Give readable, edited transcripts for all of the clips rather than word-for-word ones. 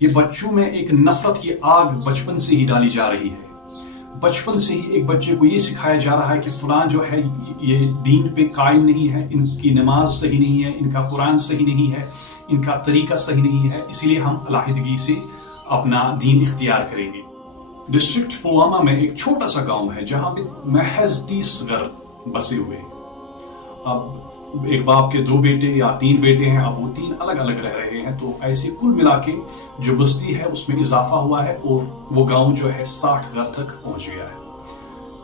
ये बच्चों में एक नफरत की आग बचपन से ही डाली जा रही है। बचपन से ही एक बच्चे को ये सिखाया जा रहा है कि फलां जो है ये दीन पे कायम नहीं है, इनकी नमाज सही नहीं है, इनका कुरान सही नहीं है, इनका तरीका सही नहीं है, इसीलिए हम अलहदगी से अपना दीन इख्तियार करेंगे। डिस्ट्रिक्ट पुलवामा में एक छोटा सा गांव है जहां पे महज 30 घर बसे हुए हैं। अब एक बाप के 2 बेटे या 3 बेटे हैं, अब वो 3 अलग अलग रह रहे हैं, तो ऐसे कुल मिला के जो बस्ती है उसमें इजाफा हुआ है और वो गांव जो है 60 घर तक पहुंच गया है।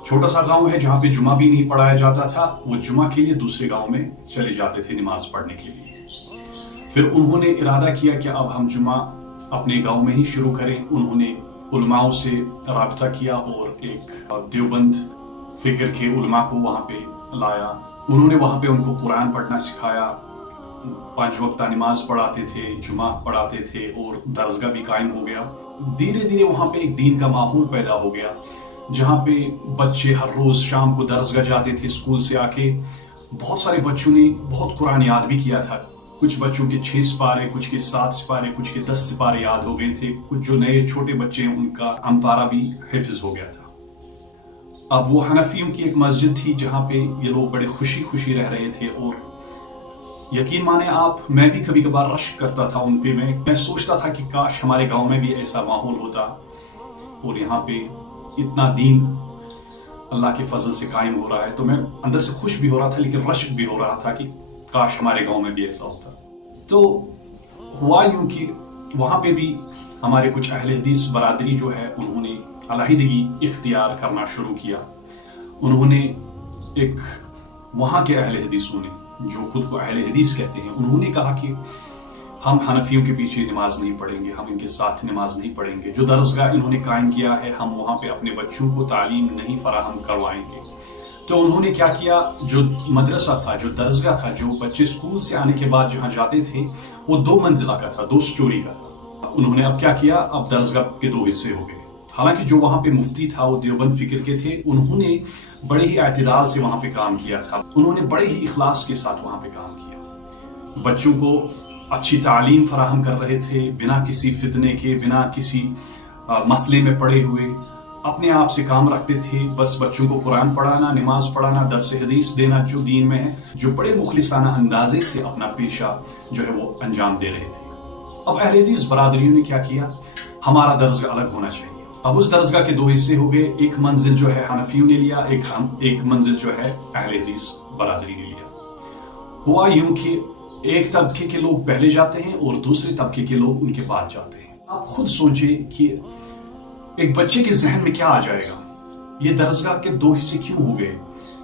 छोटा सा गांव है जहां पे जुमा भी नहीं पढ़ाया जाता था, वो जुमा के लिए दूसरे गांव में चले जाते थे नमाज पढ़ने के लिए। फिर उन्होंने इरादा किया कि अब हम जुमा अपने गांव में ही शुरू करें। उन्होंने उलमाओं से राब्ता किया और एक देवबंद फिक्र के उलमा को वहां पे लाया। उन्होंने वहां पे उनको कुरान पढ़ना सिखाया, 5 वक्त नमाज पढ़ाते थे, जुमा पढ़ाते थे और दरसगाह भी कायम हो गया। धीरे धीरे वहां पे एक दीन का माहौल पैदा हो गया जहां पे बच्चे हर रोज शाम को दरसगाह जाते थे स्कूल से आके। बहुत सारे बच्चों ने बहुत कुरान याद भी किया था। कुछ बच्चों के 6 सिपारे, कुछ के 7 सिपारे, कुछ के 10 सिपारे याद हो गए थे। कुछ जो नए छोटे बच्चे हैं उनका अमपारा भी हिफ्ज हो गया था। अब वो हनफियों की एक मस्जिद थी जहां पे ये लोग बड़े खुशी खुशी रह रहे थे और यकीन माने आप, मैं भी कभी कभार रश करता था उन पे। मैं सोचता था कि काश हमारे गांव में भी ऐसा माहौल होता और यहाँ पे इतना दीन अल्लाह के फजल से कायम हो रहा है। तो मैं अंदर से खुश भी हो रहा था लेकिन रश भी हो रहा था कि काश हमारे गांव में भी ऐसा होता। तो हुआ यूं कि वहां पे भी हमारे कुछ अहले हदीस बरादरी जो है उन्होंने अलहदगी इख्तियार करना शुरू किया। उन्होंने एक वहां के अहले हदीसों ने, जो खुद को अहले हदीस कहते हैं, उन्होंने कहा कि हम हनफियों के पीछे नमाज नहीं पढ़ेंगे, हम इनके साथ नमाज नहीं पढ़ेंगे। जो दरसगाह इन्होंने कायम किया है हम वहां पे अपने बच्चों को तालीम नहीं फराहम करवाएंगे। तो उन्होंने क्या किया, जो मदरसा था, जो दरसगाह था, जो बच्चे स्कूल से आने के बाद जहां जाते थे, वो 2 मंजिला का था, 2 स्टोरी का था। उन्होंने अब क्या किया, अब दरसगाह के 2 हिस्से हो गए। हालांकि जो वहां पे मुफ्ती था वो देवबंद फिक्र के थे, उन्होंने बड़े ही एतदाल से वहां पे काम किया था। उन्होंने बड़े ही इखलास के साथ वहां पे काम किया। बच्चों को अच्छी तालीम फराहम कर रहे थे, बिना किसी फितने के, बिना किसी मसले में पड़े हुए अपने आप से काम रखते थे। बस बच्चों को कुरान पढ़ाना, नमाज पढ़ाना, दर्स हदीस देना जो दीन में है, जो बड़े मुखलिसाना अंदाजे से अपना पेशा जो है वो अंजाम दे रहे थे। अब अहले हदीस बरादरियों ने क्या किया, हमारा दरसगाह अलग होना चाहिए। अब उस दरसगाह के 2 हिस्से हो गए। एक मंजिल जो है हनफियों ने लिया, एक मंजिल जो है अहले हदीस बरादरी ने लिया। हुआ यूं कि एक तबके के लोग पहले जाते हैं और दूसरे तबके के लोग उनके बाद जाते हैं। आप खुद सोचिए कि एक बच्चे के जहन में क्या आ जाएगा, ये दरसगाह के 2 हिस्से क्यों हो गए?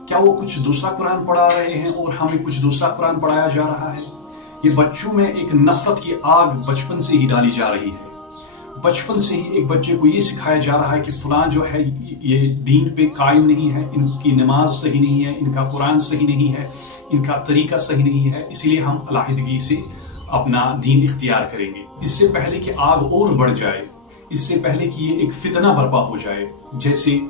क्या वो कुछ दूसरा कुरान पढ़ा रहे हैं और हमें कुछ दूसरा कुरान पढ़ाया जा रहा है? ये बच्चों में एक नफरत की आग बचपन से ही डाली जा रही है। बचपन से ही एक बच्चे को ये सिखाया जा रहा है कि फलां जो है ये दीन पे कायम नहीं है, इनकी नमाज सही नहीं है, इनका कुरान सही नहीं है, इनका तरीका सही नहीं है, इसीलिए हम अलहदगी से अपना दीन इख्तियार करेंगे। इससे पहले कि आग और बढ़ जाए, इससे पहले कि ये एक फितना बर्पा हो जाए, जैसे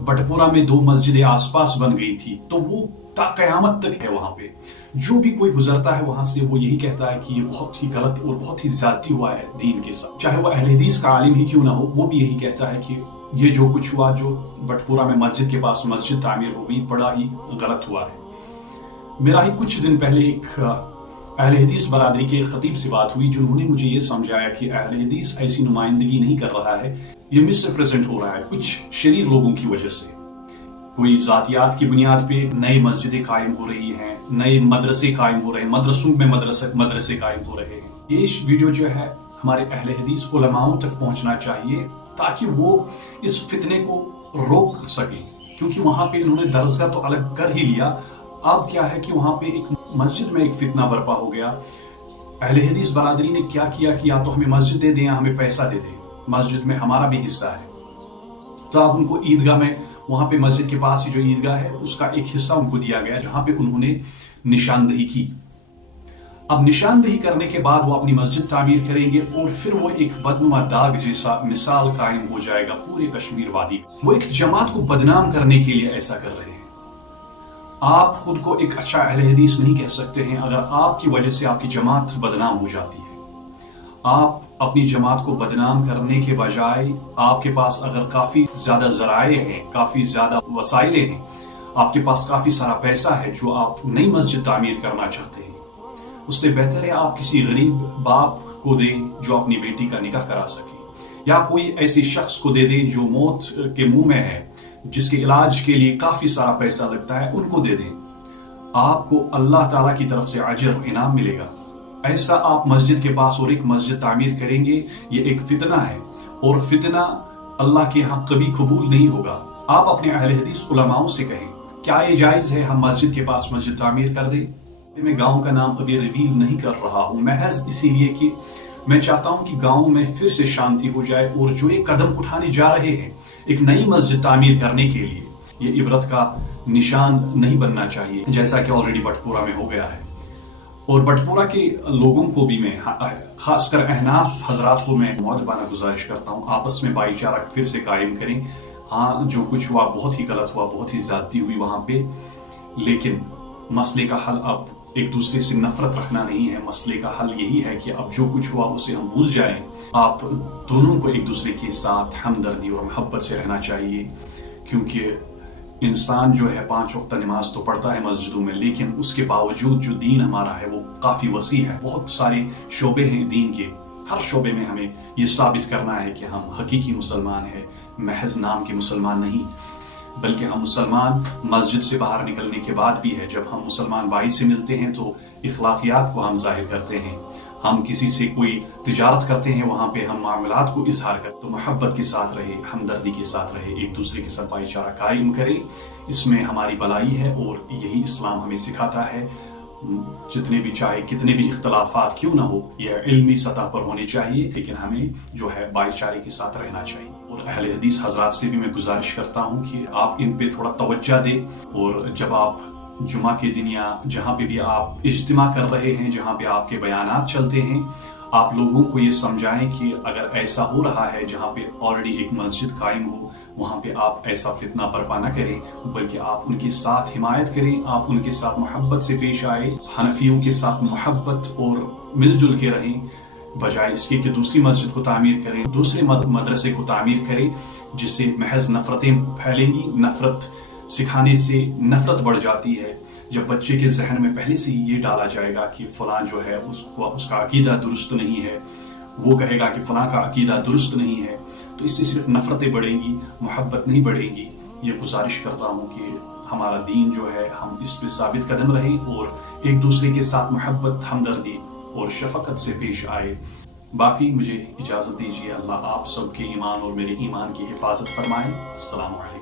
बटपुरा में 2 मस्जिदें आसपास बन गई थी, तो वो ता कयामत तक है। वहां पे जो भी कोई गुजरता है वहां से वो यही कहता है कि ये बहुत ही गलत और बहुत ही ज्यादती हुआ है दीन के साथ। चाहे वो अहले हदीस का आलिम ही क्यों ना हो, वो भी यही कहता है कि ये जो कुछ हुआ, जो बटपुरा में मस्जिद के पास मस्जिद तामीर हो गई, बड़ा ही गलत हुआ है। मेरा ही कुछ दिन पहले एक अहले हदीस बरादरी के खतीब से बात हुई, जिन्होंने मुझे ये समझाया कि अहले हदीस ऐसी नुमाइंदगी नहीं कर रहा है, ये मिसरिप्रेजेंट हो रहा है कुछ शरीर लोगों की वजह से। कोई जातियात की बुनियाद पे नई मस्जिदें कायम हो रही हैं, नए मदरसे कायम हो रहे हैं, मदरसों में मदरसे कायम हो रहे हैं। ये वीडियो जो है हमारे अहले हदीस उलमाओं तक पहुंचना चाहिए ताकि वो इस फितने को रोक सकें, क्योंकि वहां पे इन्होंने दरसगाह तो अलग कर ही लिया। अब क्या है कि वहां पे एक मस्जिद में एक फितना बर्पा हो गया। अहले हदीस बरादरी ने क्या किया कि या तो हमें मस्जिद दे दें या हमें पैसा दे दें, मस्जिद में हमारा भी हिस्सा है। तो अब उनको ईदगाह में, वहां पे मस्जिद के पास ही जो ईदगाह है उसका एक हिस्सा उनको दिया गया, जहां पे उन्होंने निशानदही की। अब निशानदही करने के बाद वो अपनी मस्जिद तामीर करेंगे और फिर वो एक बदनुमा दाग जैसा मिसाल कायम हो जाएगा पूरे कश्मीर वादी। वो एक जमात को बदनाम करने के लिए ऐसा कर रहे हैं। आप खुद को एक अच्छा अहले हदीस नहीं कह सकते हैं अगर आपकी वजह से आपकी जमात बदनाम हो जाती है। آپ اپنی جماعت کو بدنام کرنے کے بجائے آپ کے پاس اگر کافی زیادہ ذرائع ہیں، کافی زیادہ وسائل ہیں، آپ کے پاس کافی سارا پیسہ ہے جو آپ نئی مسجد تعمیر کرنا چاہتے ہیں، اس سے بہتر ہے آپ کسی غریب باپ کو دیں جو اپنی بیٹی کا نکاح کرا سکے، یا کوئی ایسی شخص کو دے دیں جو موت کے منہ میں ہے، جس کے علاج کے لیے کافی سارا پیسہ لگتا ہے، ان کو دے دیں۔ آپ کو اللہ تعالیٰ کی طرف سے اجر انعام ملے گا۔ ایسا آپ مسجد کے پاس اور ایک مسجد تعمیر کریں گے، یہ ایک فتنہ ہے، اور فتنہ اللہ کے ہاں کبھی قبول نہیں ہوگا۔ آپ اپنے اہل حدیث علماؤں سے کہیں کیا یہ جائز ہے ہم مسجد کے پاس مسجد تعمیر کر دیں؟ میں گاؤں کا نام ابھی ریویل نہیں کر رہا ہوں، محض اسی لیے کہ میں چاہتا ہوں کہ گاؤں میں پھر سے شانتی ہو جائے، اور جو یہ قدم اٹھانے جا رہے ہیں ایک نئی مسجد تعمیر کرنے کے لیے، یہ عبرت کا نشان نہیں بننا چاہیے، جیسا کہ آلریڈی بٹپورہ میں ہو گیا ہے۔ اور بٹپورہ کے لوگوں کو بھی میں خاص کر احناف حضرات کو میں مؤدبانہ گزارش کرتا ہوں، آپس میں بھائی چارہ پھر سے قائم کریں۔ ہاں، جو کچھ ہوا بہت ہی غلط ہوا، بہت ہی زیادتی ہوئی وہاں پہ، لیکن مسئلے کا حل اب ایک دوسرے سے نفرت رکھنا نہیں ہے۔ مسئلے کا حل یہی ہے کہ اب جو کچھ ہوا اسے ہم بھول جائیں۔ آپ دونوں کو ایک دوسرے کے ساتھ ہمدردی اور محبت سے رہنا چاہیے، کیونکہ انسان جو ہے 5 وقت نماز تو پڑھتا ہے مسجدوں میں، لیکن اس کے باوجود جو دین ہمارا ہے وہ کافی وسیع ہے، بہت سارے شعبے ہیں دین کے۔ ہر شعبے میں ہمیں یہ ثابت کرنا ہے کہ ہم حقیقی مسلمان ہیں، محض نام کے مسلمان نہیں، بلکہ ہم مسلمان مسجد سے باہر نکلنے کے بعد بھی ہے۔ جب ہم مسلمان بھائی سے ملتے ہیں تو اخلاقیات کو ہم ظاہر کرتے ہیں، ہم کسی سے کوئی تجارت کرتے ہیں وہاں پہ ہم معاملات کو اظہار کرتے ہیں، تو محبت کے ساتھ رہے، ہمدردی کے ساتھ رہے، ایک دوسرے کے ساتھ بھائی چارہ قائم کرے، اس میں ہماری بھلائی ہے، اور یہی اسلام ہمیں سکھاتا ہے۔ جتنے بھی چاہے کتنے بھی اختلافات کیوں نہ ہو، یہ علمی سطح پر ہونے چاہیے، لیکن ہمیں جو ہے بھائی چارے کے ساتھ رہنا چاہیے۔ اور اہل حدیث حضرات سے بھی میں گزارش کرتا ہوں کہ آپ ان پہ تھوڑا توجہ دیں، اور جب آپ جمعہ کے دن یا جہاں پہ بھی آپ اجتماع کر رہے ہیں، جہاں پہ آپ کے بیانات چلتے ہیں، آپ لوگوں کو یہ سمجھائیں کہ اگر ایسا ہو رہا ہے جہاں پہ آلریڈی ایک مسجد قائم ہو، وہاں پہ آپ ایسا فتنہ برپا نہ کریں، بلکہ آپ ان کے ساتھ حمایت کریں، آپ ان کے ساتھ محبت سے پیش آئے، حنفیوں کے ساتھ محبت اور مل جل کے رہیں، بجائے اس کے کہ دوسری مسجد کو تعمیر کریں، دوسرے مدرسے کو تعمیر کریں، جس سے محض نفرتیں پھیلیں گی۔ نفرت سکھانے سے نفرت بڑھ جاتی ہے۔ جب بچے کے ذہن میں پہلے سے ہی یہ ڈالا جائے گا کہ فلاں جو ہے اس کا عقیدہ درست نہیں ہے، وہ کہے گا کہ فلاں کا عقیدہ درست نہیں ہے، تو اس سے صرف نفرتیں بڑھیں گی، محبت نہیں بڑھے گی۔ یہ گزارش کرتا ہوں کہ ہمارا دین جو ہے ہم اس پہ ثابت قدم رہیں، اور ایک دوسرے کے ساتھ محبت، ہمدردی اور شفقت سے پیش آئے۔ باقی مجھے اجازت دیجیے، اللہ آپ سب کے ایمان اور میرے ایمان کی حفاظت فرمائے۔ السلام علیکم۔